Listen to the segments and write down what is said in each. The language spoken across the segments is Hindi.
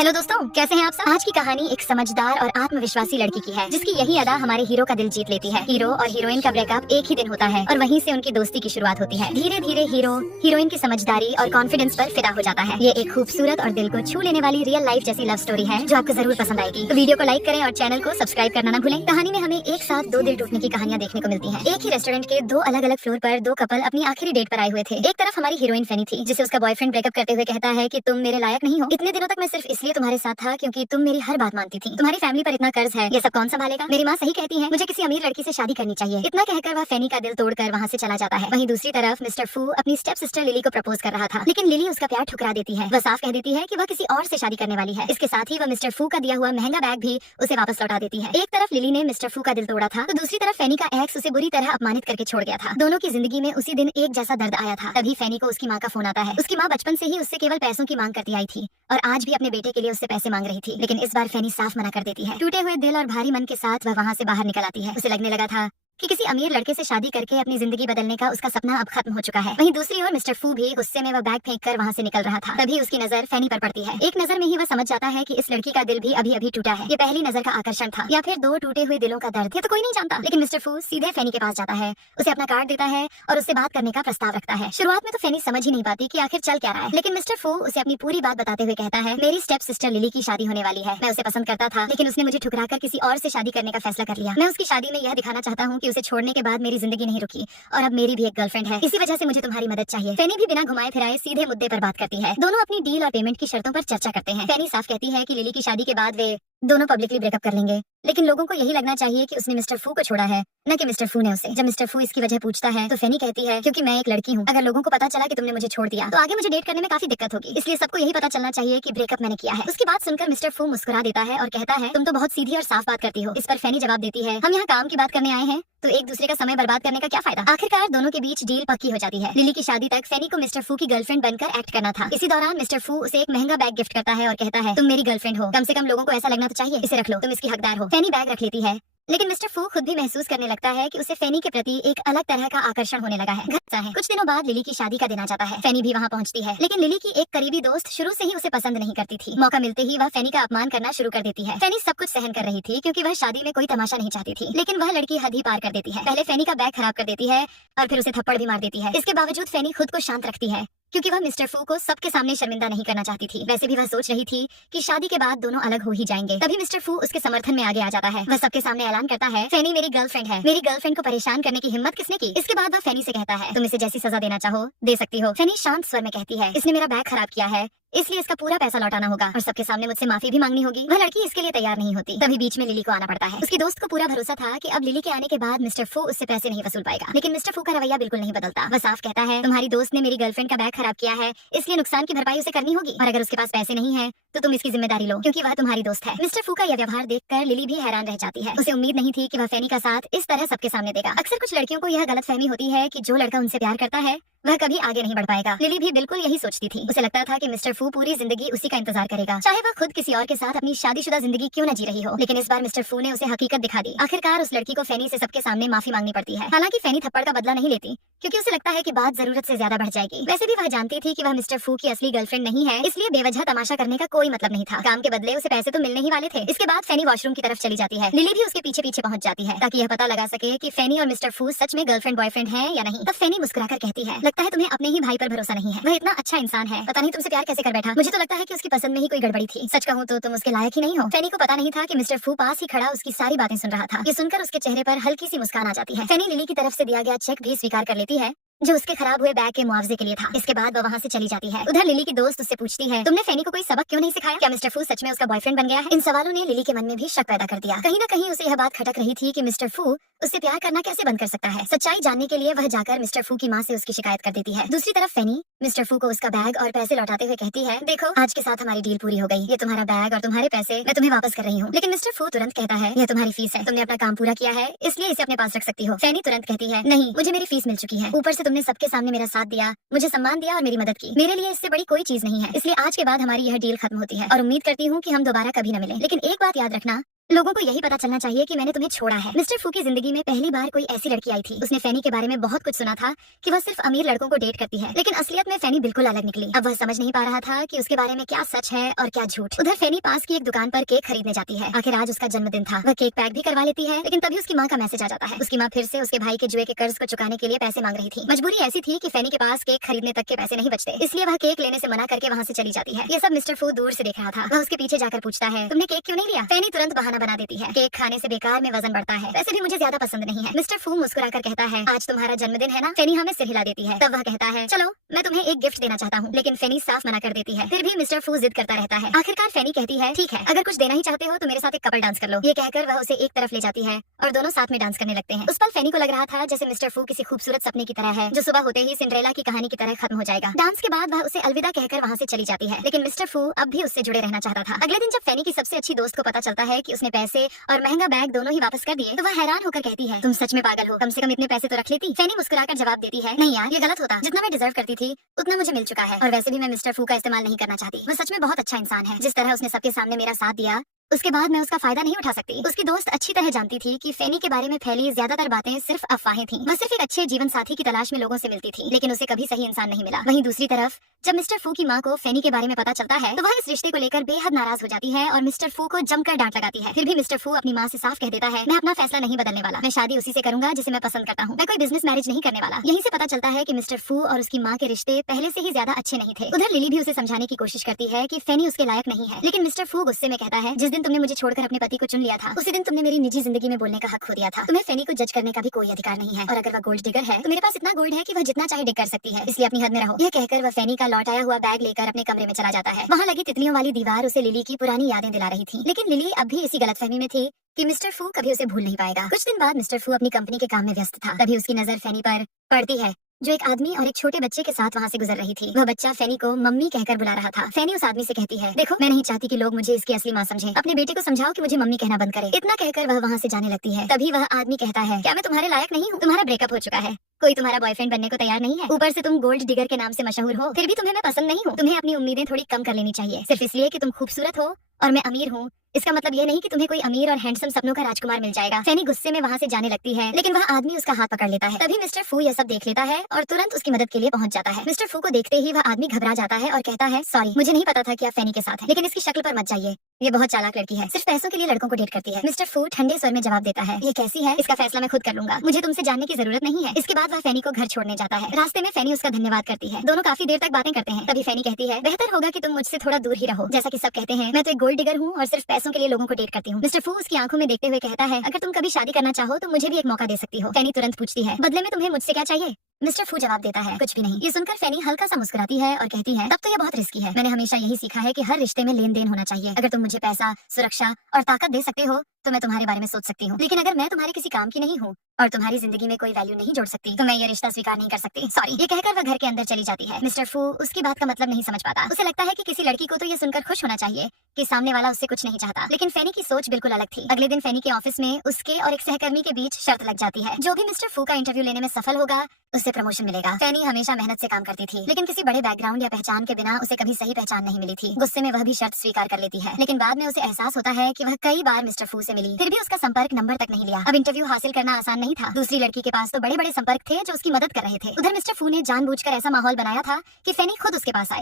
हेलो दोस्तों, कैसे हैं आप सब। आज की कहानी एक समझदार और आत्मविश्वासी लड़की की है जिसकी यही अदा हमारे हीरो का दिल जीत लेती है। हीरो और हीरोइन का ब्रेकअप एक ही दिन होता है और वहीं से उनकी दोस्ती की शुरुआत होती है। धीरे धीरे हीरो हीरोइन की समझदारी और कॉन्फिडेंस पर फिदा हो जाता है। ये एक खूबसूरत और दिल को छू लेने वाली रियल लाइफ जैसी लव स्टोरी है जो आपको जरूर पसंद आएगी। तो वीडियो को लाइक करें और चैनल को सब्सक्राइब करना न भूलें। कहानी में हमें एक साथ दो दिल टूटने की कहानियां देखने को मिलती है। एक ही रेस्टोरेंट के दो अलग अलग फ्लोर पर दो कपल अपनी आखिरी डेट पर आए हुए थे। एक तरफ हमारी हीरोइन फैनी थी जिसे उसका बॉयफ्रेंड ब्रेकअप करते हुए कहता है कि तुम मेरे लायक नहीं हो। इतने दिनों तक मैं सिर्फ इसलिए तुम्हारे साथ था क्योंकि तुम मेरी हर बात मानती थी। तुम्हारी फैमिली पर इतना कर्ज है, ये सब कौन संभालेगा। मेरी माँ सही कहती है, मुझे किसी अमीर लड़की से शादी करनी चाहिए। इतना कहकर वह फैनी का दिल तोड़कर वहाँ से चला जाता है। वहीं दूसरी तरफ मिस्टर फू अपनी स्टेप सिस्टर लिली को प्रपोज कर रहा था, लेकिन लिली उसका प्यार ठुकरा देती है। वह साफ कह देती है कि वह किसी और से शादी करने वाली है। इसके साथ ही वह मिस्टर फू का दिया हुआ महंगा बैग भी उसे वापस लौटा देती है। एक तरफ लिली ने मिस्टर फू का दिल तोड़ा था तो दूसरी तरफ फैनी का एक्स उसे बुरी तरह अपमानित करके छोड़ गया था। दोनों की जिंदगी में उसी दिन एक जैसा दर्द आया था। तभी फैनी को उसकी माँ का फोन आता है। उसकी माँ बचपन से ही उससे केवल पैसों की मांग करती आई थी और आज भी अपने बेटे के लिए उससे पैसे मांग रही थी, लेकिन इस बार फैनी साफ मना कर देती है। टूटे हुए दिल और भारी मन के साथ वह वहाँ से बाहर निकल आती है। उसे लगने लगा था कि किसी अमीर लड़के से शादी करके अपनी जिंदगी बदलने का उसका सपना अब खत्म हो चुका है। वहीं दूसरी ओर मिस्टर फू भी गुस्से में वह बैग फेंक कर वहाँ से निकल रहा था। तभी उसकी नजर फैनी पर पड़ती है। एक नजर में ही वह समझ जाता है कि इस लड़की का दिल भी अभी अभी टूटा है। ये पहली नजर का आकर्षण था या फिर दो टूटे हुए दिलों का दर्द, ये तो कोई नहीं जानता। लेकिन मिस्टर फू सीधे फैनी के पास जाता है, उसे अपना कार्ड देता है और उससे बात करने का प्रस्ताव रखता है। शुरुआत में तो फैनी समझ ही नहीं पाती कि आखिर चल क्या रहा है, लेकिन मिस्टर फू उसे अपनी पूरी बात बताते हुए कहता है, मेरी स्टेप सिस्टर लिली की शादी होने वाली है। मैं उसे पसंद करता था लेकिन उसने मुझे ठुकराकर किसी और से शादी करने का फैसला कर लिया। मैं उसकी शादी में यह दिखाना चाहता हूँ कि उसे छोड़ने के बाद मेरी जिंदगी नहीं रुकी और अब मेरी भी एक गर्लफ्रेंड है। इसी वजह से मुझे तुम्हारी मदद चाहिए। फैनी भी बिना घुमाए फिराए सीधे मुद्दे पर बात करती है। दोनों अपनी डील और पेमेंट की शर्तों पर चर्चा करते हैं। फैनी साफ कहती है कि लिली की शादी के बाद वे दोनों पब्लिकली ब्रेकअप कर लेंगे, लेकिन लोगों को यही लगना चाहिए कि उसने मिस्टर फू को छोड़ा है, न कि मिस्टर फू ने उसे। जब मिस्टर फू इसकी वजह पूछता है तो फैनी कहती है, क्योंकि मैं एक लड़की हूँ, अगर लोगों को पता चला कि तुमने मुझे छोड़ दिया तो आगे मुझे डेट करने में काफी दिक्कत होगी, इसलिए सबको यही पता चलना चाहिए कि ब्रेकअप मैंने किया है। उसकी बात सुनकर मिस्टर फू मुस्कुरा देता है और कहता है, तुम तो बहुत सीधी और साफ बात करती हो। इस पर फैनी जवाब देती है, हम यहाँ काम की बात करने आए हैं तो एक दूसरे का समय बर्बाद करने का क्या फायदा। आखिरकार दोनों के बीच डील पक्की हो जाती है। लिली की शादी तक फैनी को मिस्टर फू की गर्लफ्रेंड बनकर एक्ट करना था। इसी दौरान मिस्टर फू उसे एक महंगा बैग गिफ्ट करता है और कहता है, तुम मेरी गर्लफ्रेंड हो, कम से कम लोगों को ऐसा लगना तो चाहिए। इसे रख लो, तुम इसकी हकदार हो। फैनी बैग रख लेती है, लेकिन मिस्टर फू खुद भी महसूस करने लगता है कि उसे फैनी के प्रति एक अलग तरह का आकर्षण होने लगा है। घटता है। कुछ दिनों बाद लिली की शादी का दिन आ जाता है। फैनी भी वहाँ पहुँचती है, लेकिन लिली की एक करीबी दोस्त शुरू से ही उसे पसंद नहीं करती थी। मौका मिलते ही वह फैनी का अपमान करना शुरू कर देती है। फैनी सब कुछ सहन कर रही थी क्योंकि वह शादी में कोई तमाशा नहीं चाहती थी, लेकिन वह लड़की हद ही पार कर देती है। पहले फैनी का बैग खराब कर देती है और फिर उसे थप्पड़ भी मार देती है। इसके बावजूद फैनी खुद को शांत रखती है क्योंकि वह मिस्टर फू को सबके सामने शर्मिंदा नहीं करना चाहती थी। वैसे भी वह सोच रही थी कि शादी के बाद दोनों अलग हो ही जाएंगे। तभी मिस्टर फू उसके समर्थन में आगे आ जाता है। वह सबके सामने ऐलान करता है, फैनी मेरी गर्लफ्रेंड है। मेरी गर्लफ्रेंड को परेशान करने की हिम्मत किसने की। इसके बाद वह फैनी से कहता है, तुम इसे जैसी सजा देना चाहो दे सकती हो। फैनी शांत स्वर में कहती है, इसने मेरा बैग खराब किया है, इसलिए इसका पूरा पैसा लौटाना होगा और सबके सामने मुझसे माफी भी मांगनी होगी। वह लड़की इसके लिए तैयार नहीं होती। तभी बीच में लिली को आना पड़ता है। उसकी दोस्त को पूरा भरोसा था कि अब लिली के आने के बाद मिस्टर फू उससे पैसे नहीं वसूल पाएगा, लेकिन मिस्टर फू का रवैया बिल्कुल नहीं बदलता। वह साफ कहता है, तुम्हारी दोस्त ने मेरी गर्लफ्रेंड का बैग खराब किया है, इसलिए नुकसान की भरपाई उसे करनी होगी और अगर उसके पास पैसे नहीं है तो तुम इसकी जिम्मेदारी लो क्योंकि वह तुम्हारी दोस्त है। मिस्टर फू का यह व्यवहार देखकर लिली भी हैरान रह जाती है। उसे उम्मीद नहीं थी कि वह फैनी का साथ इस तरह सबके सामने देगा। अक्सर कुछ लड़कियों को यह गलतफहमी होती है कि जो लड़का उनसे प्यार करता है वह कभी आगे नहीं बढ़ पाएगा। लिली भी बिल्कुल यही सोचती थी। उसे लगता था कि मिस्टर फू पूरी जिंदगी उसी का इंतजार करेगा, चाहे वह खुद किसी और के साथ अपनी शादीशुदा जिंदगी क्यों न जी रही हो। लेकिन इस बार मिस्टर फू ने उसे हकीकत दिखा दी। आखिरकार उस लड़की को फैनी से सबके सामने माफी मांगनी पड़ती है। हालांकि फैनी थप्पड़ का बदला नहीं लेती क्योंकि उसे लगता है कि बात जरूरत से ज्यादा बढ़ जाएगी। वैसे भी वह जानती थी कि वह मिस्टर फू की असली गर्लफ्रेंड नहीं है, इसलिए बेवजह तमाशा करने का कोई मतलब नहीं था। काम के बदले उसे पैसे तो मिलने ही वाले थे। इसके बाद फैनी वॉशरूम की तरफ चली जाती है। लिली भी उसके पीछे पीछे पहुंच जाती है ताकि यह पता लगा सके कि फैनी और मिस्टर फू सच में गर्लफ्रेंड बॉयफ्रेंड है या नहीं। तब फैनी मुस्कुराकर कहती है, लगता है तुम्हें अपने ही भाई पर भरोसा नहीं है। वह इतना अच्छा इंसान है, पता नहीं तुमसे प्यार कैसे कर बैठा। मुझे तो लगता है कि उसकी पसंद में ही कोई गड़बड़ी थी। सच कहूँ तो तुम उसके लायक ही नहीं हो। फैनी को पता नहीं था कि मिस्टर फू पास ही खड़ा उसकी सारी बातें सुन रहा था। ये सुनकर उसके चेहरे पर हल्की सी मुस्कान आ जाती है। फैनी लिली की तरफ से दिया गया चेक भी स्वीकार कर लेती है जो उसके खराब हुए बैग के मुआवजे के लिए था। इसके बाद वह वहाँ से चली जाती है। उधर लिली की दोस्त उससे पूछती है, तुमने फैनी को कोई सबक क्यों नहीं सिखाया? क्या मिस्टर फू सच में उसका बॉयफ्रेंड बन गया है? इन सवालों ने लिली के मन में भी शक पैदा कर दिया। कहीं न कहीं उसे यह बात खटक रही थी कि मिस्टर फू उससे प्यार करना कैसे बंद कर सकता है। सच्चाई जानने के लिए वह जाकर मिस्टर फू की माँ से उसकी शिकायत कर देती है। दूसरी तरफ फैनी मिस्टर फू को उसका बैग और पैसे लौटाते हुए कहती है, देखो आज के साथ हमारी डील पूरी हो गई। ये तुम्हारा बैग और तुम्हारे पैसे मैं तुम्हें वापस कर रही हूँ। लेकिन मिस्टर फू तुरंत कहता है, यह तुम्हारी फीस है, तुमने अपना काम पूरा किया है इसलिए इसे अपने पास रख सकती हो। फैनी तुरंत कहती है, नहीं, मुझे मेरी फीस मिल चुकी है, ऊपर से तुमने सबके सामने मेरा साथ दिया, मुझे सम्मान दिया और मेरी मदद की। मेरे लिए इससे बड़ी कोई चीज नहीं है, इसलिए आज के बाद हमारी यह डील खत्म होती है और उम्मीद करती हूँ कि हम दोबारा कभी न मिलें। लेकिन एक बात याद रखना, लोगों को यही पता चलना चाहिए कि मैंने तुम्हें छोड़ा है। मिस्टर फू की जिंदगी में पहली बार कोई ऐसी लड़की आई थी। उसने फैनी के बारे में बहुत कुछ सुना था कि वह सिर्फ अमीर लड़कों को डेट करती है, लेकिन असलियत में फैनी बिल्कुल अलग निकली। अब वह समझ नहीं पा रहा था कि उसके बारे में क्या सच है और क्या झूठ। उधर फैनी पास की एक दुकान पर केक खरीदने जाती है। आखिर आज उसका जन्मदिन था। वह केक पैक भी करवा लेती है, लेकिन तभी उसकी माँ का मैसेज आ जाता है। उसकी माँ फिर से उसके भाई के जुए के कर्ज को चुकाने के लिए पैसे मांग रही थी। मजबूरी ऐसी थी कि फैनी के पास केक खरीदने तक के पैसे नहीं बचते, इसलिए वह केक लेने से मना करके वहाँ से चली जाती है। ये सब मिस्टर फू दूर से देख रहा था। वह उसके पीछे जाकर पूछता है, तुमने केक क्यों नहीं लिया? फैनी तुरंत बहाना बना देती है, केक खाने से बेकार में वजन बढ़ता है, वैसे भी मुझे ज्यादा पसंद नहीं है। मिस्टर फू मुस्कुराकर कहता है, आज तुम्हारा जन्मदिन है ना? फैनी हमें सिर हिला देती है। तब वह कहता है, चलो मैं तुम्हें एक गिफ्ट देना चाहता हूँ, लेकिन फैनी साफ मना कर देती है। फिर भी मिस्टर फू जिद करता रहता है। आखिरकार फैनी कहती है, ठीक है, अगर कुछ देना ही चाहते हो तो मेरे साथ एक कपल डांस कर लो। ये कहकर वह उसे एक तरफ ले जाती है और दोनों साथ में डांस करने लगते हैं। उस पल फैनी को लग रहा था जैसे मिस्टर फू किसी खूबसूरत सपने की तरह है, जो सुबह होते ही सिंड्रेला की कहानी की तरह खत्म हो जाएगा। डांस के बाद वह उसे अलविदा कहकर वहाँ से चली जाती है, लेकिन मिस्टर फू अब भी उससे जुड़े रहना चाहता था। अगले दिन जब फैनी की सबसे अच्छी दोस्त को पता चलता है कि उसने पैसे और महंगा बैग दोनों ही वापस कर दिए, तो वह हैरान होकर कहती है, तुम सच में पागल हो, कम से कम इतने पैसे तो रख लेती। फैनी मुस्कुराकर जवाब देती है, नहीं यार, ये गलत होता। जितना मैं डिजर्व करती थी उतना मुझे मिल चुका है, और वैसे भी मैं मिस्टर फू का इस्तेमाल नहीं करना चाहती। वो सच में बहुत अच्छा इंसान है। जिस तरह उसने सबके सामने मेरा साथ दिया, उसके बाद मैं उसका फायदा नहीं उठा सकती। उसकी दोस्त अच्छी तरह जानती थी कि फैनी के बारे में फैली ज्यादातर बातें सिर्फ अफवाहें थीं। वह सिर्फ एक अच्छे जीवन साथी की तलाश में लोगों से मिलती थी, लेकिन उसे कभी सही इंसान नहीं मिला। वहीं दूसरी तरफ जब मिस्टर फू की माँ को फैनी के बारे में पता चलता है, तो वह इस रिश्ते को लेकर बेहद नाराज हो जाती है और मिस्टर फू को जमकर डांट लगाती है। फिर भी मिस्टर फू अपनी माँ से साफ कह देता है, मैं अपना फैसला नहीं बदलने वाला, मैं शादी उसी से करूंगा जिसे मैं पसंद करता हूँ, मैं कोई बिजनेस मैरिज नहीं करने वाला। यहीं से पता चलता है कि मिस्टर फू और उसकी माँ के रिश्ते पहले से ही ज्यादा अच्छे नहीं थे। उधर लिली भी उसे समझाने की कोशिश करती है कि फैनी उसके लायक नहीं है, लेकिन मिस्टर फू गुस्से में कहता है, जिस दिन तुमने मुझे छोड़कर अपने पति को चुन लिया था, उसी दिन तुमने मेरी निजी जिंदगी में बोलने का हक खो दिया था। तुम्हें फैनी को जज करने का भी कोई अधिकार नहीं है, और अगर वह गोल्ड डिगर है तो मेरे पास इतना गोल्ड है कि वह जितना चाहे डिग कर सकती है, इसलिए अपनी हद में रहो। यह कहकर वह फैनी का लौटाया हुआ बैग लेकर अपने कमरे में चला जाता है। वहाँ लगी तितलियों वाली दीवार उसे लिली की पुरानी यादें दिला रही थी, लेकिन लिली अब भी इसी गलतफहमी में थी कि मिस्टर फू कभी उसे भूल नहीं पाएगा। कुछ दिन बाद मिस्टर फू अपनी कंपनी के काम में व्यस्त था, तभी उसकी नजर फैनी पर पड़ती है, जो एक आदमी और एक छोटे बच्चे के साथ वहाँ से गुजर रही थी। वह बच्चा फैनी को मम्मी कहकर बुला रहा था। फैनी उस आदमी से कहती है, देखो मैं नहीं चाहती कि लोग मुझे इसकी असली माँ समझें, अपने बेटे को समझाओ कि मुझे मम्मी कहना बंद करे। इतना कहकर वह वहाँ से जाने लगती है। तभी वह आदमी कहता है, क्या मैं तुम्हारे लायक नहीं हूँ? तुम्हारा ब्रेकअप हो चुका है, कोई तुम्हारा बॉयफ्रेंड बनने को तैयार नहीं है, ऊपर से तुम गोल्ड डिगर के नाम से मशहूर हो, फिर भी तुम्हें मैं पसंद नहीं हूँ। तुम्हें अपनी उम्मीदें थोड़ी कम कर लेनी चाहिए। सिर्फ इसलिए कि तुम खूबसूरत हो और मैं अमीर हूँ, इसका मतलब ये नहीं कि तुम्हें कोई अमीर और हैंडसम सपनों का राजकुमार मिल जाएगा। फैनी गुस्से में वहाँ से जाने लगती है, लेकिन वह आदमी उसका हाथ पकड़ लेता है। तभी मिस्टर फू यह सब देख लेता है और तुरंत उसकी मदद के लिए पहुंच जाता है। मिस्टर फू को देखते ही वह आदमी घबरा जाता है और कहता है, सॉरी, मुझे नहीं पता था कि आप फैनी के साथ हैं, लेकिन इसकी शक्ल पर मत जाइए, ये बहुत चालाक लड़की है, सिर्फ पैसों के लिए लड़कों को डेट करती है। मिस्टर फू ठंडे स्वर में जवाब देता है, ये कैसी है, इसका फैसला मैं खुद कर लूंगा, मुझे तुमसे जानने की जरूरत नहीं है। इसके बाद वह फैनी को घर छोड़ने जाता है। रास्ते में फैनी उसका धन्यवाद करती है। दोनों काफी देर तक बातें करते हैं। तभी फैनी कहती है, बेहतर होगा कि तुम मुझसे थोड़ा दूर ही रहो, जैसा कि सब कहते हैं मैं तो एक गोल्ड डिगर हूँ और सिर्फ पैसों के लिए लोगों को डेट करती हूँ। मिस्टर फू उसकी आंखों में देखते हुए कहता है, अगर तुम कभी शादी करना चाहो तो मुझे भी एक मौका दे सकती हो। फैनी तुरंत पूछती है, बदले में तुम्हें मुझसे क्या चाहिए? मिस्टर फू जवाब देता है, कुछ भी नहीं। ये सुनकर फैनी हल्का सा मुस्कुराती है और कहती है, तब तो ये बहुत रिस्की है। मैंने हमेशा यही सीखा है कि हर रिश्ते में लेन देन होना चाहिए। अगर तुम मुझे पैसा, सुरक्षा और ताकत दे सकते हो तो मैं तुम्हारे बारे में सोच सकती हूँ, लेकिन अगर मैं तुम्हारे किसी काम की नहीं हूँ और तुम्हारी जिंदगी में कोई वैल्यू नहीं जोड़ सकती तो मैं ये रिश्ता स्वीकार नहीं कर सकती। सॉरी। ये कहकर वह घर के अंदर चली जाती है। मिस्टर फू उसकी बात का मतलब नहीं समझ पाता। उसे लगता है कि किसी लड़की को तो ये सुनकर खुश होना चाहिए कि सामने वाला उससे कुछ नहीं चाहता, लेकिन फैनी की सोच बिल्कुल अलग थी। अगले दिन फैनी के ऑफिस में उसके और एक सहकर्मी के बीच शर्त लग जाती है, जो भी मिस्टर फू का इंटरव्यू लेने में सफल होगा उससे प्रमोशन मिलेगा। फैनी हमेशा मेहनत से काम करती थी, लेकिन किसी बड़े बैकग्राउंड या पहचान के बिना उसे कभी सही पहचान नहीं मिली थी। गुस्से में वह भी शर्त स्वीकार कर लेती है, लेकिन बाद में उसे एहसास होता है कि वह कई बार मिस्टर फू से मिली, फिर भी उसका संपर्क नंबर तक नहीं लिया। अब इंटरव्यू हासिल करना आसान नहीं था। दूसरी लड़की के पास तो बड़े बड़े संपर्क थे जो उसकी मदद कर रहे थे। उधर मिस्टर फू ने जानबूझकर ऐसा माहौल बनाया था कि फैनी खुद उसके पास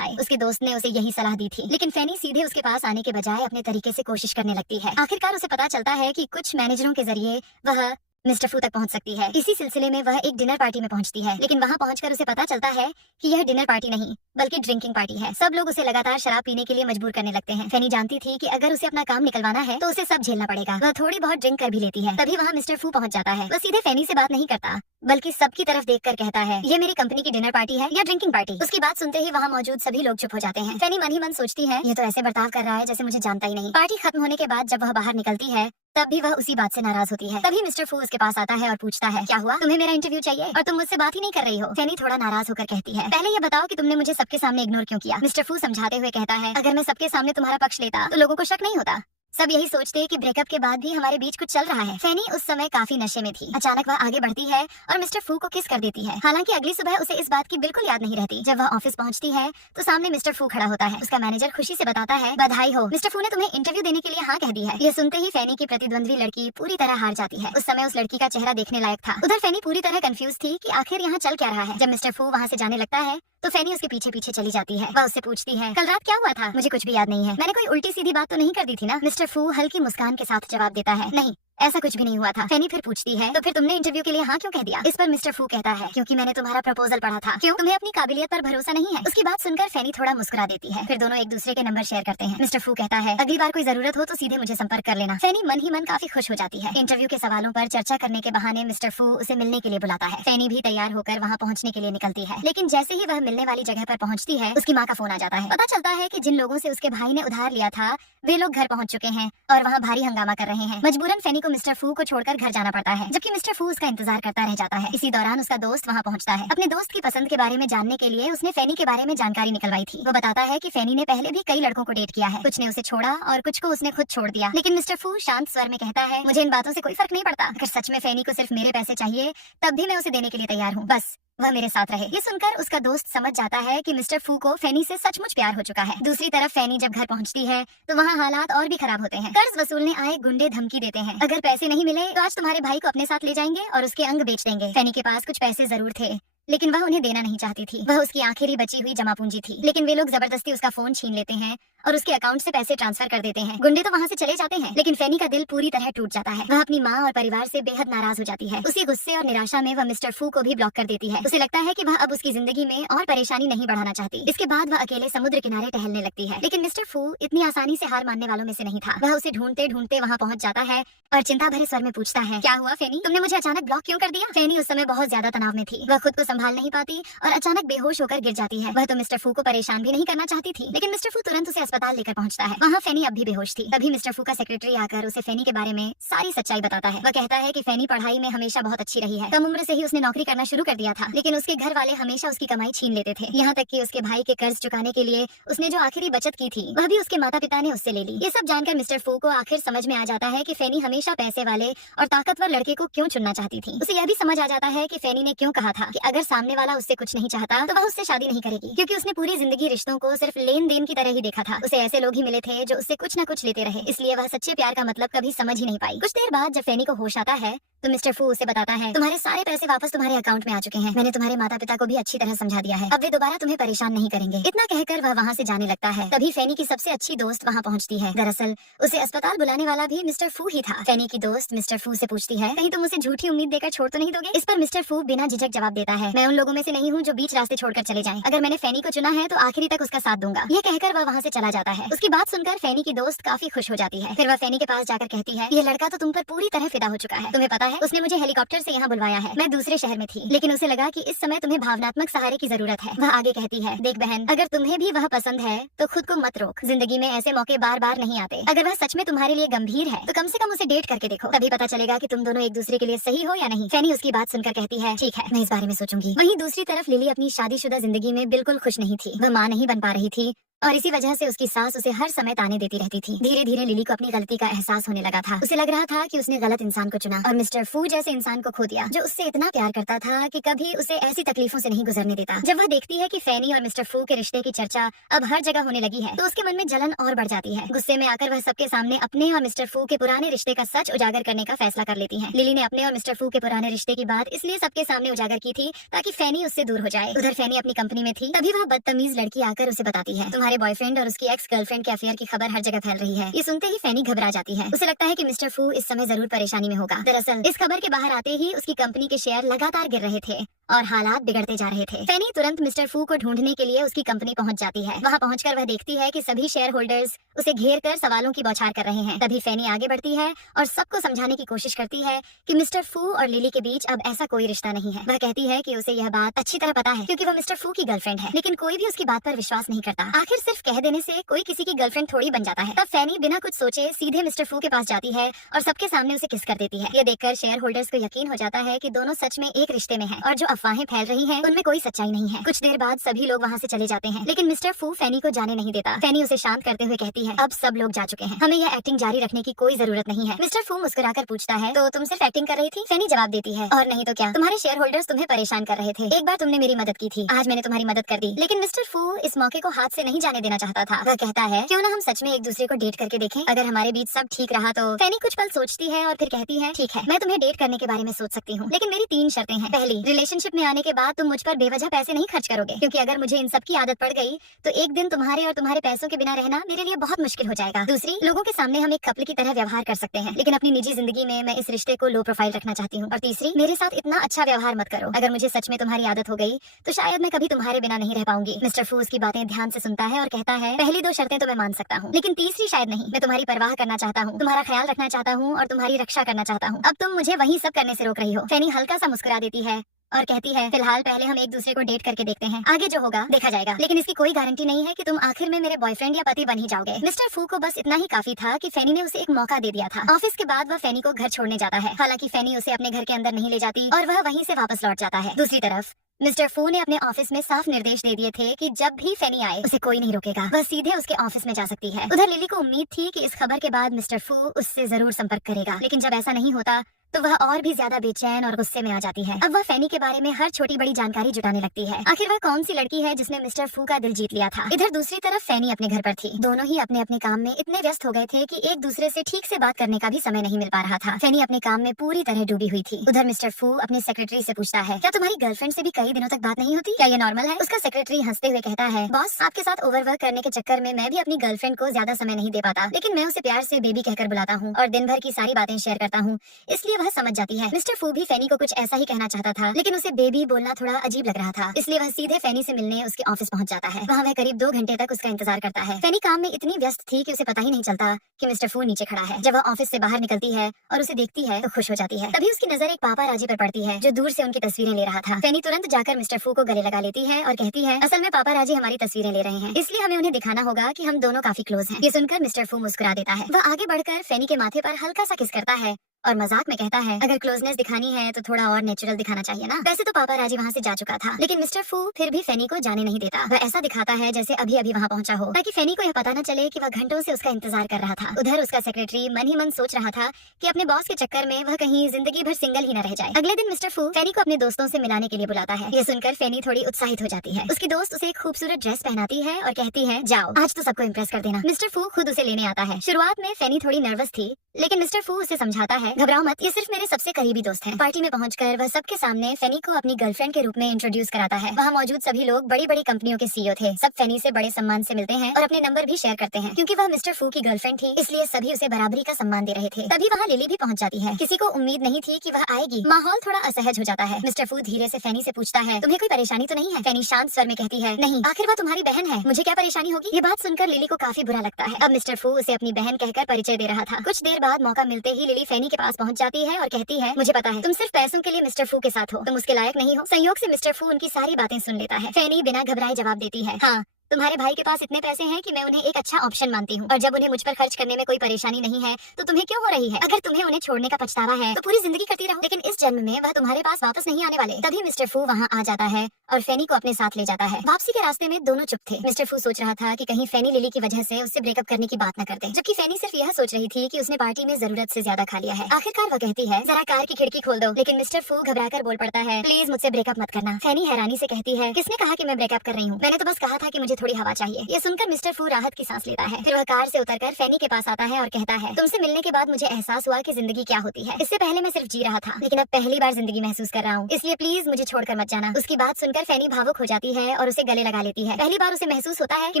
आए। उसके दोस्त ने उसे यही सलाह दी थी, लेकिन फैनी सीधे उसके पास आने के बजाय अपने तरीके से कोशिश करने लगती है। आखिरकार उसे पता चलता है कि कुछ मैनेजरों के जरिए वह मिस्टर फू तक पहुंच सकती है। इसी सिलसिले में वह एक डिनर पार्टी में पहुंचती है, लेकिन वहां पहुंचकर उसे पता चलता है कि यह डिनर पार्टी नहीं बल्कि ड्रिंकिंग पार्टी है। सब लोग उसे लगातार शराब पीने के लिए मजबूर करने लगते हैं। फैनी जानती थी कि अगर उसे अपना काम निकलवाना है तो उसे सब झेलना पड़ेगा। वह थोड़ी बहुत ड्रिंक कर भी लेती है। तभी वहाँ मिस्टर फू पहुंच जाता है। वह सीधे फैनी से बात नहीं करता, बल्कि सबकी तरफ देखकर कहता है, ये मेरी कंपनी की डिनर पार्टी है या ड्रिंकिंग पार्टी? उसकी बात सुनते ही वहाँ मौजूद सभी लोग चुप हो जाते हैं। फैनी मन ही मन सोचती है, ये तो ऐसे बर्ताव कर रहा है जैसे मुझे जानता ही नहीं। पार्टी खत्म होने के बाद जब वह बाहर निकलती है तब भी वह उसी बात से नाराज होती है। तभी मिस्टर फू उसके पास आता है और पूछता है, क्या हुआ, तुम्हें मेरा इंटरव्यू चाहिए और तुम मुझसे बात ही नहीं कर रही हो? फैनी थोड़ा नाराज होकर कहती है, पहले ये बताओ कि तुमने मुझे सबके सामने इग्नोर क्यों किया? मिस्टर फू समझाते हुए कहता है, अगर मैं सबके सामने तुम्हारा पक्ष लेता तो लोगों को शक नहीं होता, सब यही सोचते कि ब्रेकअप के बाद भी हमारे बीच कुछ चल रहा है। फैनी उस समय काफी नशे में थी। अचानक वह आगे बढ़ती है और मिस्टर फू को किस कर देती है। हालांकि अगली सुबह उसे इस बात की बिल्कुल याद नहीं रहती। जब वह ऑफिस पहुंचती है तो सामने मिस्टर फू खड़ा होता है। उसका मैनेजर खुशी से बताता है, बधाई हो, मिस्टर फू ने तुम्हें इंटरव्यू देने के लिए हाँ कह दी है। ये सुनते ही फैनी की प्रतिद्वंद्वी लड़की पूरी तरह हार जाती है। उस समय उस लड़की का चेहरा देखने लायक था। उधर फैनी पूरी तरह कंफ्यूज थी कि आखिर यहाँ चल क्या रहा है। जब मिस्टर फू वहाँ से जाने लगता है तो फैनी उसके पीछे पीछे चली जाती है। वह उससे पूछती है, कल रात क्या हुआ था? मुझे कुछ भी याद नहीं है। मैंने कोई उल्टी सीधी बात तो नहीं कर दी थी ना? मिस्टर फू हल्की मुस्कान के साथ जवाब देता है, नहीं, ऐसा कुछ भी नहीं हुआ था। फैनी फिर पूछती है, तो फिर तुमने इंटरव्यू के लिए हाँ क्यों कह दिया? इस पर मिस्टर फू कहता है, क्योंकि मैंने तुम्हारा प्रपोजल पढ़ा था। क्यों? तुम्हें अपनी काबिलियत पर भरोसा नहीं है? उसकी बात सुनकर फैनी थोड़ा मुस्कुरा देती है। फिर दोनों एक दूसरे के नंबर शेयर करते हैं। मिस्टर फू कहता है, अगली बार कोई जरूरत हो तो सीधे मुझे संपर्क कर लेना। फैनी मन ही मन काफी खुश हो जाती है। इंटरव्यू के सवालों पर चर्चा करने के बहाने मिस्टर फू उसे मिलने के लिए बुलाता है। फैनी भी तैयार होकर वहाँ पहुँचने के लिए निकलती है। लेकिन जैसे ही वह मिलने वाली जगह पर पहुँचती है, उसकी माँ का फोन आ जाता है। पता चलता है कि जिन लोगों से उसके भाई ने उधार लिया था वे लोग घर पहुंच चुके हैं और वहाँ भारी हंगामा कर रहे हैं। मजबूरन फैनी को मिस्टर फू को छोड़कर घर जाना पड़ता है, जबकि मिस्टर फू उसका इंतजार करता रह जाता है। इसी दौरान उसका दोस्त वहाँ पहुँचता है। अपने दोस्त की पसंद के बारे में जानने के लिए उसने फैनी के बारे में जानकारी निकलवाई थी। वो बताता है कि फैनी ने पहले भी कई लड़कों को डेट किया है। कुछ ने उसे छोड़ा और कुछ को उसने खुद छोड़ दिया। लेकिन मिस्टर फू शांत स्वर में कहता है, मुझे इन बातों से कोई फर्क नहीं पड़ता। अगर सच में फैनी को सिर्फ मेरे पैसे चाहिए तब भी मैं उसे देने के लिए तैयार हूँ, बस वह मेरे साथ रहे। ये सुनकर उसका दोस्त समझ जाता है कि मिस्टर फू को फैनी से सचमुच प्यार हो चुका है। दूसरी तरफ फैनी जब घर पहुंचती है तो वहाँ हालात और भी खराब होते हैं। कर्ज वसूलने आए गुंडे धमकी देते हैं, अगर पैसे नहीं मिले तो आज तुम्हारे भाई को अपने साथ ले जाएंगे और उसके अंग बेच देंगे। फैनी के पास कुछ पैसे जरूर थे लेकिन वह उन्हें देना नहीं चाहती थी। वह उसकी आखिरी बची हुई जमा पूंजी थी। लेकिन वे लोग जबरदस्ती उसका फोन छीन लेते हैं और उसके अकाउंट से पैसे ट्रांसफर कर देते हैं। गुंडे तो वहाँ से चले जाते हैं लेकिन फैनी का दिल पूरी तरह टूट जाता है। वह अपनी माँ और परिवार से बेहद नाराज हो जाती है। उसी गुस्से और निराशा में वह मिस्टर फू को भी ब्लॉक कर देती है। उसे लगता है कि वह अब उसकी जिंदगी में और परेशानी नहीं बढ़ाना चाहती। इसके बाद वह अकेले समुद्र किनारे टहलने लगती है। लेकिन मिस्टर फू इतनी आसानी से हार मानने वालों में से नहीं था। वह उसे ढूंढते ढूंढते वहाँ पहुँच जाता है और चिंता भरे स्वर में पूछता है, क्या हुआ फैनी? तुमने मुझे अचानक ब्लॉक क्यों कर दिया? फैनी उस समय बहुत ज्यादा तनाव में थी। वह खुद को संभाल नहीं पाती और अचानक बेहोश होकर गिर जाती है। वह तो मिस्टर फू को परेशान भी नहीं करना चाहती थी, लेकिन मिस्टर फू तुरंत उसे अस्पताल लेकर पहुंचता है। वहाँ फैनी अब भी बेहोश थी। तभी मिस्टर फू का सेक्रेटरी आकर उसे फैनी के बारे में सारी सच्चाई बताता है। वह कहता है कि फैनी पढ़ाई में हमेशा बहुत अच्छी रही है। कम उम्र से ही उसने नौकरी करना शुरू कर दिया था, लेकिन उसके घर वाले हमेशा उसकी कमाई छीन लेते थे। यहाँ तक कि उसके भाई के कर्ज चुकाने के लिए उसने जो आखिरी बचत की थी वह भी उसके माता पिता ने उससे ले ली। ये सब जानकर मिस्टर फू को आखिर समझ में आ जाता है कि फैनी हमेशा पैसे वाले और ताकतवर लड़के को क्यों चुनना चाहती थी। उसे यह भी समझ आ जाता है कि फैनी ने क्यों कहा था कि अगर सामने वाला उससे कुछ नहीं चाहता तो वह उससे शादी नहीं करेगी, क्योंकि उसने पूरी जिंदगी रिश्तों को सिर्फ लेन देन की तरह ही देखा था। उसे ऐसे लोग ही मिले थे जो उससे कुछ न कुछ लेते रहे, इसलिए वह सच्चे प्यार का मतलब कभी समझ ही नहीं पाई। कुछ देर बाद जब फैनी को होश आता है तो मिस्टर फू उसे बताता है, तुम्हारे सारे पैसे वापस तुम्हारे अकाउंट में आ चुके हैं। मैंने तुम्हारे माता पिता को भी अच्छी तरह समझा दिया है। अब वे दोबारा तुम्हें परेशान नहीं करेंगे। इतना कहकर वह वहाँ से जाने लगता है। तभी फैनी की सबसे अच्छी दोस्त वहाँ पहुँचती है। दरअसल उसे अस्पताल बुलाने वाला भी मिस्टर फू ही था। फैनी की दोस्त मिस्टर फू से पूछती है, कहीं तुम उसे झूठी उम्मीद देकर छोड़ तो नहीं दोगे? इस पर मिस्टर फू बिना झिझक जवाब देता है, मैं उन लोगों में से नहीं हूँ जो बीच रास्ते छोड़कर चले जाएं। अगर मैंने फैनी को चुना है तो आखिरी तक उसका साथ दूंगा। ये कहकर वह वहाँ से चला जाता है। उसकी बात सुनकर फैनी की दोस्त काफी खुश हो जाती है। फिर वह फैनी के पास जाकर कहती है, ये लड़का तो तुम पर पूरी तरह फिदा हो चुका है। तुम्हें पता है उसने मुझे हेलीकॉप्टर से यहाँ बुलवाया है। मैं दूसरे शहर में थी, लेकिन उसे लगा कि इस समय तुम्हें भावनात्मक सहारे की जरूरत है। वह आगे कहती है, देख बहन, अगर तुम्हें भी वह पसंद है तो खुद को मत रोक। जिंदगी में ऐसे मौके बार बार नहीं आते। अगर वह सच में तुम्हारे लिए गंभीर है तो कम से कम उसे डेट करके देखो, तभी पता चलेगा कि तुम दोनों एक दूसरे के लिए सही हो या नहीं। फैनी उसकी बात सुनकर कहती है, ठीक है, मैं इस बारे में सोचूंगी। वहीं दूसरी तरफ लिली अपनी शादीशुदा जिंदगी में बिल्कुल खुश नहीं थी। वह माँ नहीं बन पा रही थी और इसी वजह से उसकी सास उसे हर समय ताने देती रहती थी। धीरे धीरे लिली को अपनी गलती का एहसास होने लगा था। उसे लग रहा था कि उसने गलत इंसान को चुना और मिस्टर फू जैसे इंसान को खो दिया जो उससे इतना प्यार करता था कि कभी उसे ऐसी तकलीफों से नहीं गुजरने देता। जब वह देखती है कि फैनी और मिस्टर फू के रिश्ते की चर्चा अब हर जगह होने लगी है तो उसके मन में जलन और बढ़ जाती है। गुस्से में आकर वह सबके सामने अपने और मिस्टर फू के पुराने रिश्ते का सच उजागर करने का फैसला कर लेती है। लिली ने अपने और मिस्टर फू के पुराने रिश्ते की बात इसलिए सबके सामने उजागर की थी ताकि फैनी उससे दूर हो जाए। उधर फैनी अपनी कंपनी में थी, तभी वह बदतमीज लड़की आकर उसे बताती है, तुम्हारे बॉयफ्रेंड और उसकी एक्स गर्लफ्रेंड के अफेयर की खबर हर जगह फैल रही है। ये सुनते ही फैनी घबरा जाती है। उसे लगता है कि मिस्टर फू इस समय जरूर परेशानी में होगा। दरअसल इस खबर के बाहर आते ही उसकी कंपनी के शेयर लगातार गिर रहे थे और हालात बिगड़ते जा रहे थे। फैनी तुरंत मिस्टर फू को ढूंढने के लिए उसकी कंपनी पहुंच जाती है। वहां पहुंचकर वह देखती है कि सभी शेयर होल्डर्स उसे घेर कर सवालों की बौछार कर रहे हैं। तभी फैनी आगे बढ़ती है और सबको समझाने की कोशिश करती है कि मिस्टर फू और लिली के बीच अब ऐसा कोई रिश्ता नहीं है। वह कहती है कि उसे यह बात अच्छी तरह पता है क्योंकि वह मिस्टर फू की गर्लफ्रेंड है, लेकिन कोई भी उसकी बात पर विश्वास नहीं करता। आखिर सिर्फ कह देने से कोई किसी की गर्लफ्रेंड थोड़ी बन जाता है। तब फैनी बिना कुछ सोचे सीधे मिस्टर फू के पास जाती है और सबके सामने उसे किस कर देती है। ये देखकर शेयर होल्डर्स को यकीन हो जाता है कि दोनों सच में एक रिश्ते में हैं और जो अफवाहें फैल रही हैं, उनमें कोई सच्चाई नहीं है। कुछ देर बाद सभी लोग वहाँ से चले जाते हैं, लेकिन मिस्टर फू फैनी को जाने नहीं देता। फैनी उसे शांत करते हुए कहती है, अब सब लोग जा चुके हैं, हमें यह एक्टिंग जारी रखने की कोई जरूरत नहीं है। मिस्टर फू मुस्कुराकर पूछता है, तो तुम सिर्फ एक्टिंग कर रही थी? फैनी जवाब देती है, और नहीं तो क्या, तुम्हारे शेयर होल्डर्स तुम्हें परेशान कर रहे थे। एक बार तुमने मेरी मदद की थी, आज मैंने तुम्हारी मदद कर दी। लेकिन मिस्टर फू इस मौके को हाथ से नहीं जाने देना चाहता था। वह कहता है, क्यों ना हम सच में एक दूसरे को डेट करके देखें, अगर हमारे बीच सब ठीक रहा तो। फैनी कुछ पल सोचती है और फिर कहती है, ठीक है, मैं तुम्हें डेट करने के बारे में सोच सकती हूँ, लेकिन मेरी 3 शर्तें हैं। पहली, रिलेशनशिप में आने के बाद तुम मुझ पर बेवजह पैसे नहीं खर्च करोगे, क्योंकि अगर मुझे इन सब की आदत पड़ गई तो एक दिन तुम्हारे और तुम्हारे पैसों के बिना रहना मेरे लिए बहुत मुश्किल हो जाएगा। दूसरी, लोगों के सामने हम एक कपल की तरह व्यवहार कर सकते हैं, लेकिन अपनी निजी जिंदगी में मैं इस रिश्ते को लो प्रोफाइल रखना चाहती हूँ। और तीसरी, मेरे साथ इतना अच्छा व्यवहार मत करो, अगर मुझे सच में तुम्हारी आदत हो गई तो शायद मैं कभी तुम्हारे बिना नहीं रह पाऊंगी। मिस्टर फू उसकी बातें ध्यान से सुनता है और कहता है, पहली 2 शर्तें तो मैं मान सकता हूँ, लेकिन तीसरी शायद नहीं। मैं तुम्हारी परवाह करना चाहता हूँ, तुम्हारा ख्याल रखना चाहता हूँ और तुम्हारी रक्षा करना चाहता हूँ। अब तुम मुझे वही सब करने से रोक रही हो। फैनी हल्का सा मुस्कुरा देती है और कहती है, फिलहाल पहले हम एक दूसरे को डेट करके देखते हैं, आगे जो होगा देखा जाएगा, लेकिन इसकी कोई गारंटी नहीं है कि तुम आखिर में मेरे बॉयफ्रेंड या पति बन ही जाओगे। मिस्टर फू को बस इतना ही काफी था कि फैनी ने उसे एक मौका दे दिया था। ऑफिस के बाद वह फैनी को घर छोड़ने जाता है, हालांकि फैनी उसे अपने घर के अंदर नहीं ले जाती और वह वहीं से वापस लौट जाता है। दूसरी तरफ मिस्टर फू ने अपने ऑफिस में साफ निर्देश दे दिए थे कि जब भी फैनी आए उसे कोई नहीं रोकेगा, वह सीधे उसके ऑफिस में जा सकती है। उधर लिली को उम्मीद थी कि इस खबर के बाद मिस्टर फू उससे जरूर संपर्क करेगा, लेकिन जब ऐसा नहीं होता तो वह और भी ज्यादा बेचैन और गुस्से में आ जाती है। अब वह फैनी के बारे में हर छोटी बड़ी जानकारी जुटाने लगती है। आखिर वह कौन सी लड़की है जिसने मिस्टर फू का दिल जीत लिया था। इधर दूसरी तरफ फैनी अपने घर पर थी। दोनों ही अपने अपने काम में इतने व्यस्त हो गए थे कि एक दूसरे से ठीक से बात करने का भी समय नहीं मिल पा रहा था। फैनी अपने काम में पूरी तरह डूबी हुई थी। उधर मिस्टर फू अपने सेक्रेटरी से पूछता है, क्या तुम्हारी गर्लफ्रेंड से भी कई दिनों तक बात नहीं होती? क्या ये नॉर्मल है? उसका सेक्रेटरी हंसते हुए कहता है, बॉस, आपके साथ ओवरवर्क करने के चक्कर में मैं भी अपनी गर्लफ्रेंड को ज्यादा समय नहीं दे पाता, लेकिन मैं उसे प्यार से बेबी कहकर बुलाता हूँ और दिन भर की सारी बातें शेयर करता हूँ, इसलिए वह समझ जाती है। मिस्टर फू भी फैनी को कुछ ऐसा ही कहना चाहता था, लेकिन उसे बेबी बोलना थोड़ा अजीब लग रहा था, इसलिए वह सीधे फैनी से मिलने उसके ऑफिस पहुंच जाता है। वहाँ वह करीब 2 घंटे तक उसका इंतजार करता है। फैनी काम में इतनी व्यस्त थी कि उसे पता ही नहीं चलता कि मिस्टर फू नीचे खड़ा है। जब वह ऑफिस से बाहर निकलती है और उसे देखती है तो खुश हो जाती है। तभी उसकी नजर एक पापाराजी पर पड़ती है जो दूर से उनकी तस्वीरें ले रहा था। फैनी तुरंत जाकर मिस्टर फू को गले लगा लेती है और कहती है, असल में पापाराजी हमारी तस्वीरें ले रहे हैं, इसलिए हमें उन्हें दिखाना होगा कि हम दोनों काफी क्लोज हैं। ये सुनकर मिस्टर फू मुस्कुरा देता है। वह आगे बढ़कर फैनी के माथे पर हल्का सा किस करता है और मजाक में कहता है, अगर क्लोजनेस दिखानी है तो थोड़ा और नेचुरल दिखाना चाहिए ना। वैसे तो पापाराजी वहाँ से जा चुका था, लेकिन मिस्टर फू फिर भी फैनी को जाने नहीं देता। वह ऐसा दिखाता है जैसे अभी अभी वहाँ पहुंचा हो, ताकि फैनी को यह पता न चले कि वह घंटों से उसका इंतजार कर रहा था। उधर उसका सेक्रेटरी मन ही मन सोच रहा था कि अपने बॉस के चक्कर में वह कहीं जिंदगी भर सिंगल ही न रह जाए। अगले दिन मिस्टर फू फैनी को अपने दोस्तों से मिलाने के लिए बुलाता है। ये सुनकर फैनी थोड़ी उत्साहित हो जाती है। उसकी दोस्त उसे एक खूबसूरत ड्रेस पहनाती है और कहती है, जाओ आज तो सबको इम्प्रेस कर देना। मिस्टर फू खुद उसे लेने आता है। शुरुआत में फैनी थोड़ी नर्वस थी, लेकिन मिस्टर फू उसे समझाता है, घबराओ मत, ये सिर्फ मेरे सबसे करीबी दोस्त हैं। पार्टी में पहुंचकर वह सबके सामने फैनी को अपनी गर्लफ्रेंड के रूप में इंट्रोड्यूस कराता है। वहाँ मौजूद सभी लोग बड़ी बड़ी कंपनियों के सीईओ थे। सब फैनी से बड़े सम्मान से मिलते हैं और अपने नंबर भी शेयर करते हैं। क्योंकि वह मिस्टर फू की गर्लफ्रेंड थी, इसलिए सभी उसे बराबरी का सम्मान दे रहे थे। तभी वहाँ लिली भी पहुंच जाती है। किसी को उम्मीद नहीं थी कि वह आएगी। माहौल थोड़ा असहज हो जाता है। मिस्टर फू धीरे से फैनी से पूछता है, तुम्हें कोई परेशानी तो नहीं है? फैनी शांत स्वर में कहती है, नहीं, आखिर वह तुम्हारी बहन है, मुझे क्या परेशानी होगी? ये बात सुनकर लिली को काफी बुरा लगता है। अब मिस्टर फू उसे अपनी बहन कहकर परिचय दे रहा था। कुछ देर बाद मौका मिलते ही लिली फैनी के पास पहुंच जाती है और कहती है, मुझे पता है तुम सिर्फ पैसों के लिए मिस्टर फू के साथ हो, तुम उसके लायक नहीं हो। संयोग से मिस्टर फू उनकी सारी बातें सुन लेता है। फैनी बिना घबराए जवाब देती है, हाँ, तुम्हारे भाई के पास इतने पैसे हैं कि मैं उन्हें एक अच्छा ऑप्शन मानती हूँ, और जब उन्हें मुझ पर खर्च करने में कोई परेशानी नहीं है तो तुम्हें क्यों हो रही है? अगर तुम्हें उन्हें छोड़ने का पछतावा है तो पूरी जिंदगी करती रहो, लेकिन इस जन्म में वह तुम्हारे पास वापस नहीं आने वाले। तभी मिस्टर फू वहाँ आ जाता है और फैनी को अपने साथ ले जाता है। वापसी के रास्ते में दोनों चुप थे। मिस्टर फू सोच रहा था कि कहीं फैनी लिली की वजह से उससे ब्रेकअप करने की बात न कर दे, जबकि फैनी सिर्फ यह सोच रही थी कि उसने पार्टी में जरूरत से ज्यादा खा लिया है। आखिरकार वह कहती है, जरा कार की खिड़की खोल दो, लेकिन मिस्टर फू घबराकर बोल पड़ता है, प्लीज मुझसे ब्रेकअप मत करना। फैनी हैरानी से कहती है, किसने कहा कि मैं ब्रेकअप कर रही हूँ? मैंने तो बस कहा था कि मुझे थोड़ी हवा चाहिए। ये सुनकर मिस्टर फू राहत की सांस लेता है। फिर वह कार से उतरकर फैनी के पास आता है और कहता है, तुमसे मिलने के बाद मुझे एहसास हुआ कि जिंदगी क्या होती है। इससे पहले मैं सिर्फ जी रहा था, लेकिन अब पहली बार जिंदगी महसूस कर रहा हूँ, इसलिए प्लीज मुझे छोड़कर मत जाना। उसकी बात सुनकर फैनी भावुक हो जाती है और उसे गले लगा लेती है। पहली बार उसे महसूस होता है कि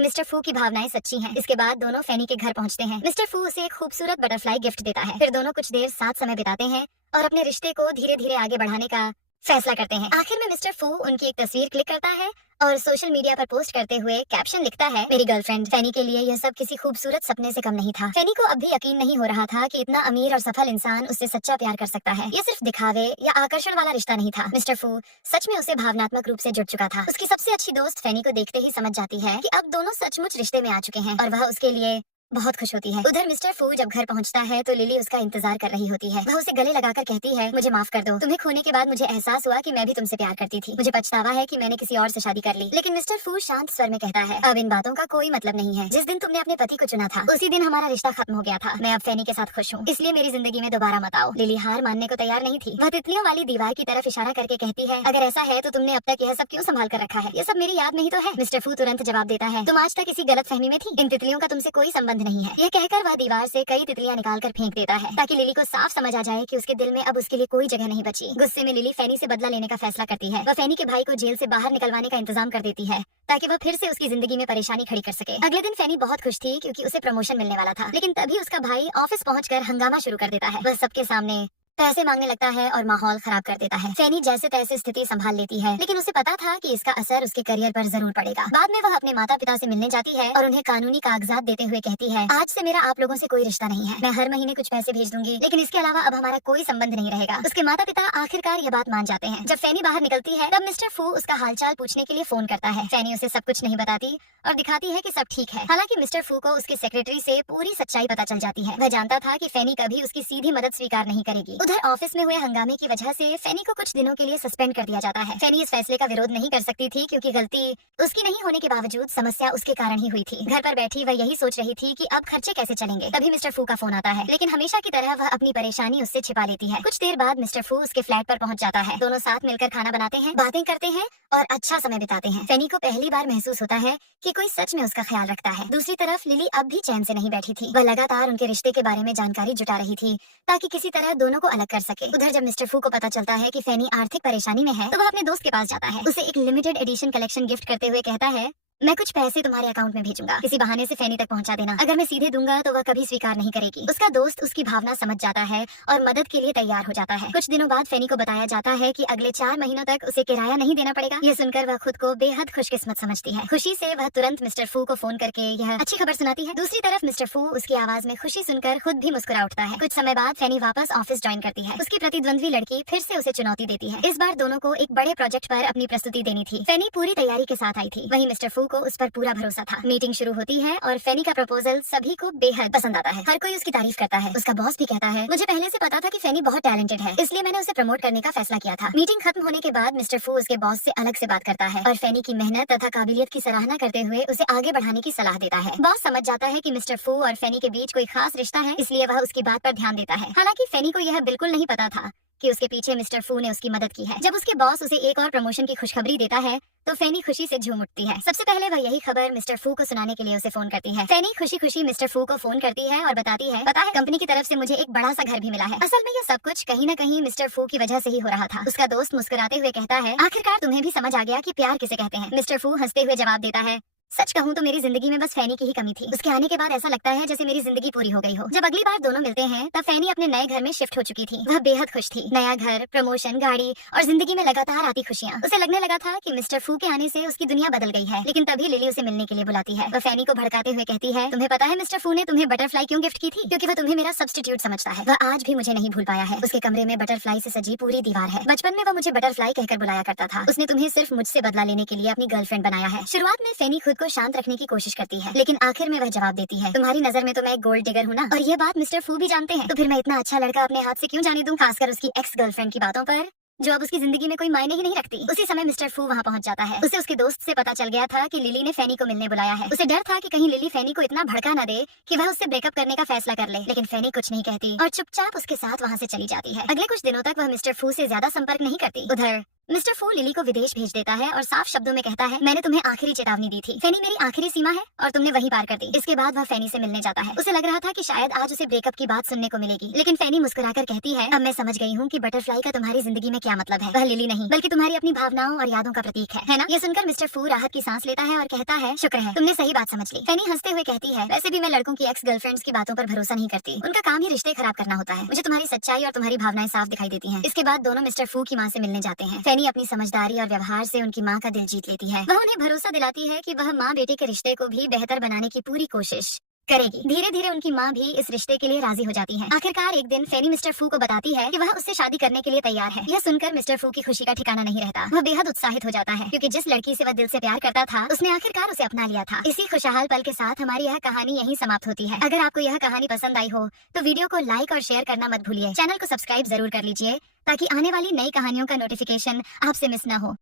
मिस्टर फू की भावनाएं सच्ची हैं। इसके बाद दोनों फैनी के घर पहुंचते हैं। मिस्टर फू उसे एक खूबसूरत बटरफ्लाई गिफ्ट देता है। फिर दोनों कुछ देर साथ समय बिताते हैं और अपने रिश्ते को धीरे धीरे आगे बढ़ाने का फैसला करते हैं। आखिर में मिस्टर फू उनकी एक तस्वीर क्लिक करता है और सोशल मीडिया पर पोस्ट करते हुए कैप्शन लिखता है, मेरी गर्लफ्रेंड। फैनी के लिए यह सब किसी खूबसूरत सपने से कम नहीं था। फैनी को अब भी यकीन नहीं हो रहा था कि इतना अमीर और सफल इंसान उससे सच्चा प्यार कर सकता है। ये सिर्फ दिखावे या आकर्षण वाला रिश्ता नहीं था। मिस्टर फू सच में उसे भावनात्मक रूप से जुड़ चुका था। उसकी सबसे अच्छी दोस्त फैनी को देखते ही समझ जाती है कि अब दोनों सचमुच रिश्ते में आ चुके हैं और वह उसके लिए बहुत खुश होती है। उधर मिस्टर फू जब घर पहुंचता है तो लिली उसका इंतजार कर रही होती है। वह उसे गले लगाकर कहती है, मुझे माफ कर दो, तुम्हें खोने के बाद मुझे एहसास हुआ कि मैं भी तुमसे प्यार करती थी। मुझे पछतावा है कि मैंने किसी और से शादी कर ली। लेकिन मिस्टर फू शांत स्वर में कहता है, अब इन बातों का कोई मतलब नहीं है। जिस दिन तुमने अपने पति को चुना था उसी दिन हमारा रिश्ता खत्म हो गया था। मैं अब फैनी के साथ खुश हूँ, इसलिए मेरी जिंदगी में दोबारा मत आओ। लिली हार मानने को तैयार नहीं थी। वह तितलियों वाली दीवार की तरफ इशारा करके कहती है, अगर ऐसा है तो तुमने अब तक यह सब क्यों संभाल कर रखा है? ये सब मेरी याद में ही तो है। मिस्टर फू तुरंत जवाब देता है, तुम आज तक किसी गलत फहमी में थी। इन तितलियों का तुमसे कोई संबंध नहीं है। यह कहकर वह दीवार से कई तितलियां निकाल कर फेंक देता है ताकि लिली को साफ समझ आ जाए कि उसके दिल में अब उसके लिए कोई जगह नहीं बची। गुस्से में लिली फैनी से बदला लेने का फैसला करती है। वह फैनी के भाई को जेल से बाहर निकलवाने का इंतजाम कर देती है ताकि वह फिर से उसकी जिंदगी में परेशानी खड़ी कर सके। अगले दिन फैनी बहुत खुश थी क्योंकि उसे प्रमोशन मिलने वाला था। लेकिन तभी उसका भाई ऑफिस पहुंचकर हंगामा शुरू कर देता है। वह सबके सामने पैसे मांगने लगता है और माहौल खराब कर देता है। फैनी जैसे तैसे स्थिति संभाल लेती है, लेकिन उसे पता था कि इसका असर उसके करियर पर जरूर पड़ेगा। बाद में वह अपने माता पिता से मिलने जाती है और उन्हें कानूनी कागजात देते हुए कहती है, आज से मेरा आप लोगों से कोई रिश्ता नहीं है। मैं हर महीने कुछ पैसे भेज दूंगी, लेकिन इसके अलावा अब हमारा कोई संबंध नहीं रहेगा। उसके माता पिता आखिरकार यह बात मान जाते हैं। जब फैनी बाहर निकलती है तब मिस्टर फू उसका हालचाल पूछने के लिए फोन करता है। फैनी उसे सब कुछ नहीं बताती और दिखाती है कि सब ठीक है। हालांकि मिस्टर फू को उसके सेक्रेटरी से पूरी सच्चाई पता चल जाती है। वह जानता था कि फैनी कभी उसकी सीधी मदद स्वीकार नहीं करेगी। उधर ऑफिस में हुए हंगामे की वजह से फैनी को कुछ दिनों के लिए सस्पेंड कर दिया जाता है। फैनी इस फैसले का विरोध नहीं कर सकती थी क्योंकि गलती उसकी नहीं होने के बावजूद समस्या उसके कारण ही हुई थी। घर पर बैठी वह यही सोच रही थी कि अब खर्चे कैसे चलेंगे। तभी मिस्टर फू का फोन आता है, लेकिन हमेशा की तरह वह अपनी परेशानी उससे छिपा लेती है। कुछ देर बाद मिस्टर फू उसके फ्लैट पर पहुंच जाता है। दोनों साथ मिलकर खाना बनाते हैं, बातें करते हैं और अच्छा समय बिताते हैं। फैनी को पहली बार महसूस होता है कि कोई सच में उसका ख्याल रखता है। दूसरी तरफ लिली अब भी चैन से नहीं बैठी थी। वह लगातार उनके रिश्ते के बारे में जानकारी जुटा रही थी ताकि किसी तरह दोनों को अलग कर सके। उधर जब मिस्टर फू को पता चलता है कि फैनी आर्थिक परेशानी में है तो वह अपने दोस्त के पास जाता है। उसे एक लिमिटेड एडिशन कलेक्शन गिफ्ट करते हुए कहता है, मैं कुछ पैसे तुम्हारे अकाउंट में भेजूंगा, किसी बहाने से फैनी तक पहुंचा देना। अगर मैं सीधे दूंगा तो वह कभी स्वीकार नहीं करेगी। उसका दोस्त उसकी भावना समझ जाता है और मदद के लिए तैयार हो जाता है। कुछ दिनों बाद फैनी को बताया जाता है कि अगले 4 महीनों तक उसे किराया नहीं देना पड़ेगा। यह सुनकर वह खुद को बेहद खुशकिस्मत समझती है। खुशी से वह तुरंत मिस्टर फू को फोन करके यह अच्छी खबर सुनाती है। दूसरी तरफ मिस्टर फू उसकी आवाज में खुशी सुनकर खुद भी मुस्कुरा उठता है। कुछ समय बाद फैनी वापस ऑफिस ज्वाइन करती है। उसकी प्रतिद्वंद्वी लड़की फिर से उसे चुनौती देती है। इस बार दोनों को एक बड़े प्रोजेक्ट पर अपनी प्रस्तुति देनी थी। फैनी पूरी तैयारी के साथ आई थी, वहीं मिस्टर फू को उस पर पूरा भरोसा था। मीटिंग शुरू होती है और फैनी का प्रपोजल सभी को बेहद पसंद आता है। हर कोई उसकी तारीफ करता है। उसका बॉस भी कहता है, मुझे पहले से पता था कि फैनी बहुत टैलेंटेड है, इसलिए मैंने उसे प्रमोट करने का फैसला किया था। मीटिंग खत्म होने के बाद मिस्टर फू उसके बॉस से अलग से बात करता है और फैनी की मेहनत तथा काबिलियत की सराहना करते हुए उसे आगे बढ़ाने की सलाह देता है। बॉस समझ जाता है कि मिस्टर फू और फैनी के बीच कोई खास रिश्ता है, इसलिए वह उसकी बात पर ध्यान देता है। हालांकि फैनी को यह बिल्कुल नहीं पता था कि उसके पीछे मिस्टर फू ने उसकी मदद की है। जब उसके बॉस उसे एक और प्रमोशन की खुशखबरी देता है तो फैनी खुशी से झूम उठती है। सबसे पहले वह यही खबर मिस्टर फू को सुनाने के लिए उसे फोन करती है। फैनी खुशी खुशी मिस्टर फू को फोन करती है और बताती है, पता है कंपनी की तरफ से मुझे एक बड़ा सा घर भी मिला है। असल में ये सब कुछ कहीं न कहीं मिस्टर फू की वजह से ही हो रहा था। उसका दोस्त मुस्कुराते हुए कहता है, आखिरकार तुम्हें भी समझ आ गया कि प्यार किसे कहते हैं। मिस्टर फू हंसते हुए जवाब देता है, सच कहूँ तो मेरी जिंदगी में बस फैनी की ही कमी थी। उसके आने के बाद ऐसा लगता है जैसे मेरी जिंदगी पूरी हो गई हो। जब अगली बार दोनों मिलते हैं तब फैनी अपने नए घर में शिफ्ट हो चुकी थी। वह बेहद खुश थी। नया घर, प्रमोशन, गाड़ी और जिंदगी में लगातार आती खुशियाँ। उसे लगने लगा था कि मिस्टर फू के आने से उसकी दुनिया बदल गई है। लेकिन तभी लिली उसे मिलने के लिए बुलाती है। वह फैनी को भड़काते हुए कहती है, तुम्हें पता है मिस्टर फू ने तुम्हें बटरफ्लाई क्यों गिफ्ट की थी? क्योंकि वह तुम्हें मेरा सब्स्टिट्यूट समझता है। वह आज भी मुझे नहीं भूल पाया है। उसके कमरे में बटरफ्लाई से सजी पूरी दीवार है। बचपन में वह मुझे बटरफ्लाई कहकर बुलाया करता था। उसने तुम्हें सिर्फ मुझसे बदला लेने के लिए अपनी गर्लफ्रेंड बनाया है। शुरुआत में फैनी खुद को शांत रखने की कोशिश करती है, लेकिन आखिर में वह जवाब देती है, तुम्हारी नजर में तो मैं एक गोल्ड डिगर हूँ ना, और ये बात मिस्टर फू भी जानते हैं, तो फिर मैं इतना अच्छा लड़का अपने हाथ से क्यों जाने दूं, खासकर उसकी एक्स गर्लफ्रेंड की बातों पर जो अब उसकी जिंदगी में कोई मायने ही नहीं रखती। उसी समय मिस्टर फू वहाँ पहुँच जाता है। उसे उसके दोस्त से पता चल गया था कि लिली ने फैनी को मिलने बुलाया है। उसे डर था कि कहीं लिली फैनी को इतना भड़का न दे कि वह उससे ब्रेकअप करने का फैसला कर ले, लेकिन फैनी कुछ नहीं कहती और चुपचाप उसके साथ वहाँ से चली जाती है। अगले कुछ दिनों तक वह मिस्टर फू से ज्यादा संपर्क नहीं करती। उधर मिस्टर फू लिली को विदेश भेज देता है और साफ शब्दों में कहता है, मैंने तुम्हें आखिरी चेतावनी दी थी। फैनी मेरी आखिरी सीमा है और तुमने वही पार कर दी। इसके बाद वह फैनी से मिलने जाता है। उसे लग रहा था कि शायद आज उसे ब्रेकअप की बात सुनने को मिलेगी, लेकिन फैनी मुस्कुराकर कहती है, अब मैं समझ गई हूँ कि बटरफ्लाई का तुम्हारी जिंदगी में क्या मतलब है। वह लिली नहीं बल्कि तुम्हारी अपनी भावनाओं और यादों का प्रतीक है ना? ये सुनकर मिस्टर फू राहत की सांस लेता है और कहता है, शुक्र है तुमने सही बात समझ ली। फैनी हंसते हुए कहती है, वैसे भी मैं लड़कों की एक्स गर्लफ्रेंड्स की बातों पर भरोसा नहीं करती। उनका काम ही रिश्ते खराब करना होता है। मुझे तुम्हारी सच्चाई और तुम्हारी भावनाएं साफ दिखाई देती हैं। इसके बाद दोनों मिस्टर फू की माँ से मिलने जाते हैं। फैनी अपनी समझदारी और व्यवहार से उनकी माँ का दिल जीत लेती है। वह उन्हें भरोसा दिलाती है कि वह माँ बेटे के रिश्ते को भी बेहतर बनाने की पूरी कोशिश करेगी। धीरे धीरे उनकी माँ भी इस रिश्ते के लिए राजी हो जाती है। आखिरकार एक दिन फेनी मिस्टर फू को बताती है कि वह उससे शादी करने के लिए तैयार है। यह सुनकर मिस्टर फू की खुशी का ठिकाना नहीं रहता। वह बेहद उत्साहित हो जाता है क्योंकि जिस लड़की से वह दिल से प्यार करता था उसने आखिरकार उसे अपना लिया था। इसी खुशहाल पल के साथ हमारी यह कहानी यहीं समाप्त होती है। अगर आपको यह कहानी पसंद आई हो तो वीडियो को लाइक और शेयर करना मत भूलिए। चैनल को सब्सक्राइब जरूर कर लीजिए ताकि आने वाली नई कहानियों का नोटिफिकेशन आपसे मिस न हो।